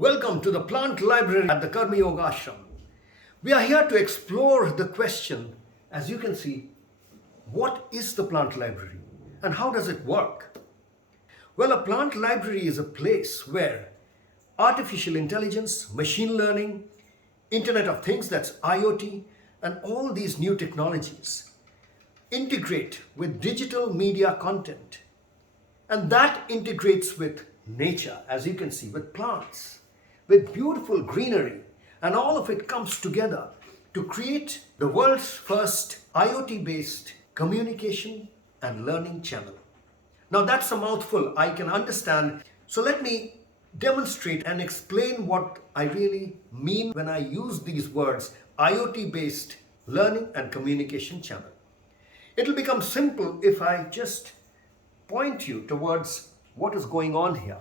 Welcome to the plant library at the Karma Yoga Ashram. We are here to explore the question, as you can see, what is the plant library and how does it work? Well, a plant library is a place where artificial intelligence, machine learning, Internet of Things, that's IoT, and all these new technologies integrate with digital media content. And that integrates with nature, as you can see, with plants, with beautiful greenery, and all of it comes together to create the world's first IoT-based communication and learning channel. Now that's a mouthful, I can understand. So let me demonstrate and explain what I really mean when I use these words, IoT-based learning and communication channel. It'll become simple if I just point you towards what is going on here.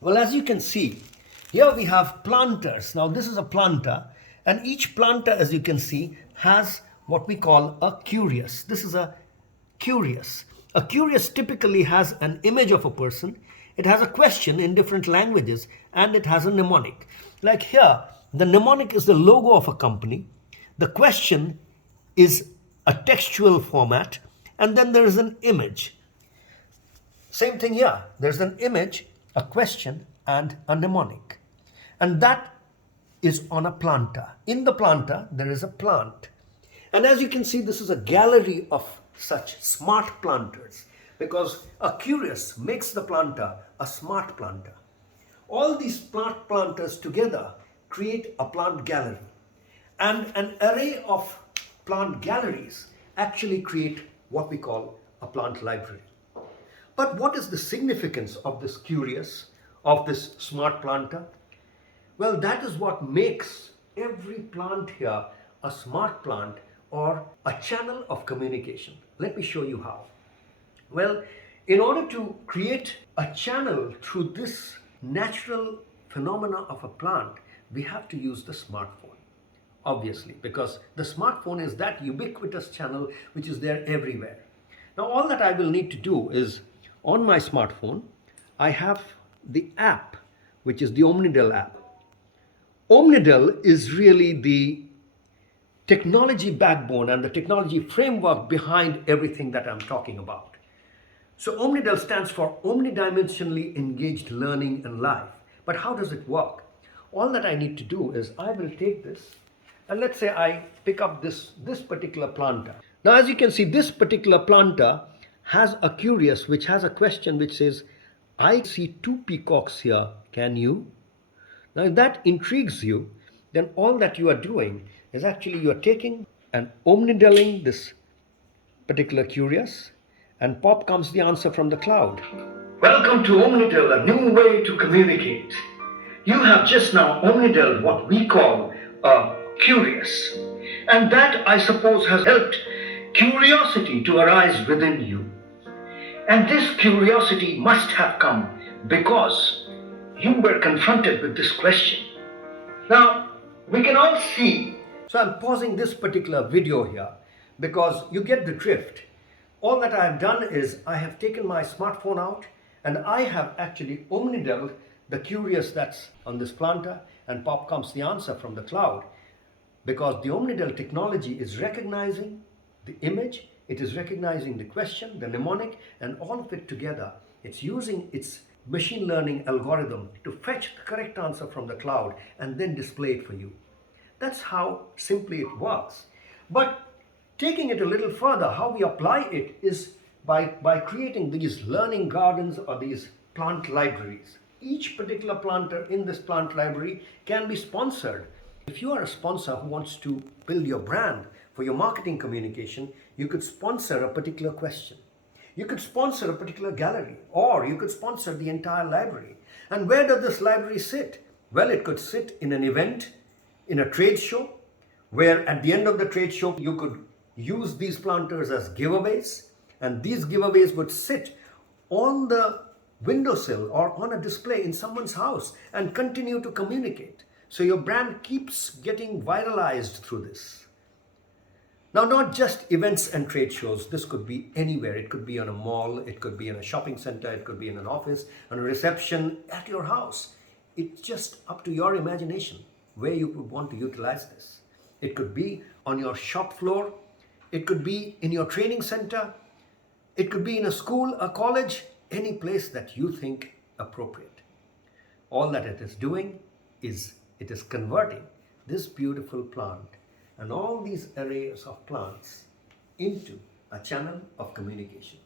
Well, as you can see, here we have planters. Now this is a planter, and each planter, as you can see, has what we call a curious. This is a curious. A curious typically has an image of a person, it has a question in different languages, and it has a mnemonic. Like here, the mnemonic is the logo of a company, the question is a textual format, and then there is an image. Same thing here, there's an image, a question, and a mnemonic. And that is on a planter. In the planter, there is a plant. And as you can see, this is a gallery of such smart planters, because a curious makes the planter a smart planter. All these smart planters together create a plant gallery. And an array of plant galleries actually create what we call a plant library. But what is the significance of this curious, of this smart planter? Well, that is what makes every plant here a smart plant or a channel of communication. Let me show you how. Well, in order to create a channel through this natural phenomena of a plant, we have to use the smartphone. Obviously, because the smartphone is that ubiquitous channel which is there everywhere. Now, all that I will need to do is, on my smartphone, I have the app, which is the Omnidel app. Omnidel is really the technology backbone and the technology framework behind everything that I'm talking about. So Omnidel stands for omnidimensionally engaged learning and life. But how does it work? All that I need to do is I will take this, and let's say I pick up this particular planter. Now, as you can see, this particular planter has a curious which has a question which says, I see two peacocks here, can you? Now, if that intrigues you, then all that you are doing is actually you are taking and omnideling this particular curious, and pop comes the answer from the cloud. Welcome to Omnidel, a new way to communicate. You have just now omnideled what we call a curious, and that, I suppose, has helped curiosity to arise within you. And this curiosity must have come because you were confronted with this question. Now, we can all see. So I'm pausing this particular video here because you get the drift. All that I have done is I have taken my smartphone out and I have actually omnideled the curious that's on this planter, and pop comes the answer from the cloud, because the Omnidel technology is recognizing the image, it is recognizing the question, the mnemonic, and all of it together. It's using its machine learning algorithm to fetch the correct answer from the cloud and then display it for you. That's how simply it works. But taking it a little further, how we apply it is by creating these learning gardens or these plant libraries. Each particular planter in this plant library can be sponsored. If you are a sponsor who wants to build your brand for your marketing communication, you could sponsor a particular question. You could sponsor a particular gallery, or you could sponsor the entire library. And where does this library sit? Well, it could sit in an event, in a trade show, where at the end of the trade show, you could use these planters as giveaways, and these giveaways would sit on the windowsill or on a display in someone's house and continue to communicate. So your brand keeps getting viralized through this. Now, not just events and trade shows, this could be anywhere. It could be on a mall, it could be in a shopping center, it could be in an office, on a reception, at your house. It's just up to your imagination where you would want to utilize this. It could be on your shop floor, it could be in your training center, it could be in a school, a college, any place that you think appropriate. All that it is doing is it is converting this beautiful plant and all these arrays of plants into a channel of communication.